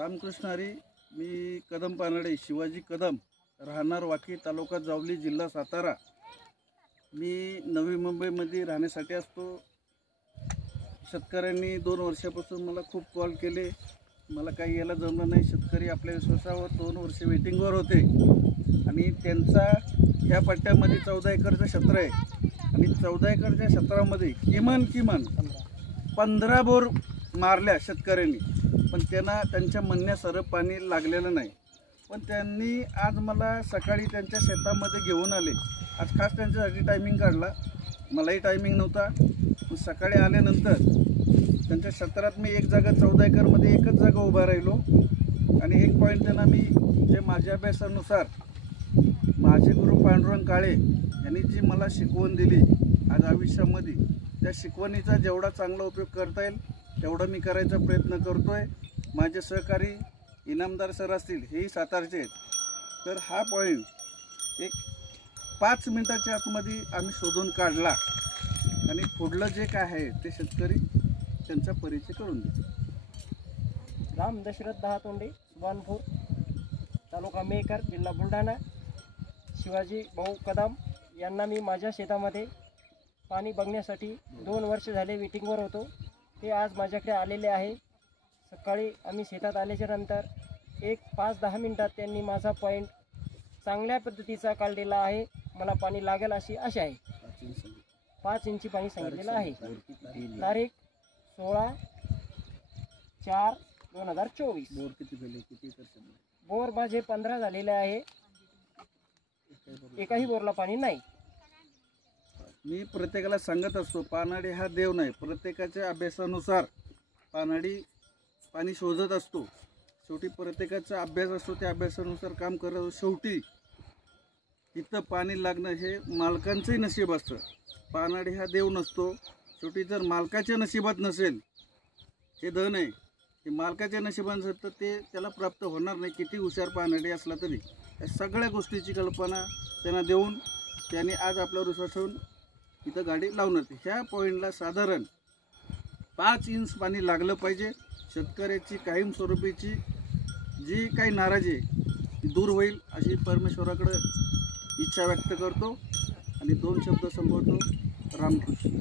रामकृष्ण हरी. मी कदम पानाडे, शिवाजी कदम, राहणार वाकी, तालुका जावली, जिल्हा सातारा. मी नवी मुंबईमध्ये राहण्यासाठी असतो. शेतकऱ्यांनी 2 वर्षापासून मला खूप कॉल केले. मला काही यायला जमलं नाही. शेतकरी आपल्या विश्वासावर 2 वर्ष वेटिंगवर होते आणि त्यांचा ह्या पट्ट्यामध्ये 14 एकरचं क्षेत्र आहे आणि 14 एकरच्या क्षेत्रामध्ये किमान 15 बोर मारल्या शेतकऱ्यांनी, पण त्यांना त्यांच्या म्हणण्यासारखं पाणी लागलेलं नाही. पण त्यांनी आज मला सकाळी त्यांच्या शेतामध्ये घेऊन आले. आज खास त्यांच्यासाठी टायमिंग काढला, मलाही टायमिंग नव्हता. सकाळी आल्यानंतर त्यांच्या क्षेत्रात मी एक जागा 14 एकरमध्ये एकच जागा उभा राहिलो आणि एक पॉईंट त्यांना मी जे माझ्या अभ्यासानुसार माझे गुरु पांडुरंग काळे यांनी जी मला शिकवण दिली आज आयुष्यामध्ये, त्या शिकवणीचा जेवढा चांगला उपयोग करता येईल तेवढा मी करायचा प्रयत्न करतोय. माझे सहकारी इनामदार सर असतील, हेही सातारचे आहेत. तर हा पॉईंट एक 5 मिनिटाच्या आतमध्ये आम्ही शोधून काढला आणि पुढलं जे काय आहे ते शेतकरी त्यांचा परिचय करून देतो. राम दशरथ दहातोंडे, सुभानपूर, तालुका मेकर, जिल्हा बुलढाणा. शिवाजी भाऊ कदम यांना मी माझ्या शेतामध्ये पाणी बघण्यासाठी 2 वर्ष झाले वेटिंगवर होतो. ते आज माझ्याकडे आलेले आहे. सकाळी आम्ही शेतात आल्याच्या नंतर एक 5-10 मिनटात त्यांनी माझा पॉईंट चांगल्या पद्धतीचा काढलेला आहे. मला पाणी लागेल अशी आशा आहे. 5 इंची पाणी सांगितलेलं आहे. तारीख 16/4/2024. बोर किती झाले, किती एकर? बोर माझे 15 झालेले आहे. एकाही बोरला पाणी नाही. मी प्रत्येकाला सांगत असतो, पानाडी हा देव नाही. प्रत्येकाच्या अभ्यासानुसार पानाडी पाणी शोधत असतो. शेवटी प्रत्येकाचा अभ्यास असतो, त्या अभ्यासानुसार काम करत. शेवटी तिथं पाणी लागणं हे मालकांचंही नशीब असतं. पानाडी हा देव नसतो. शेवटी जर मालकाच्या नशिबात नसेल, हे धन आहे, हे मालकाच्या नशिबात नसेल तर ते त्याला प्राप्त होणार नाही, किती हुशार पानाडी असला तरी. या सगळ्या गोष्टीची कल्पना त्यांना देऊन त्याने आज आपल्यावर विश्वास ठेवून इथं गाडी लावणार. ह्या पॉईंटला साधारण 5 इंच पाणी लागलं पाहिजे. शेतकऱ्याची कायमस्वरूपीची जी काही नाराजी आहे ती दूर होईल अशी परमेश्वराकडे इच्छा व्यक्त करतो आणि 2 शब्द संबोधतो. रामकृष्ण.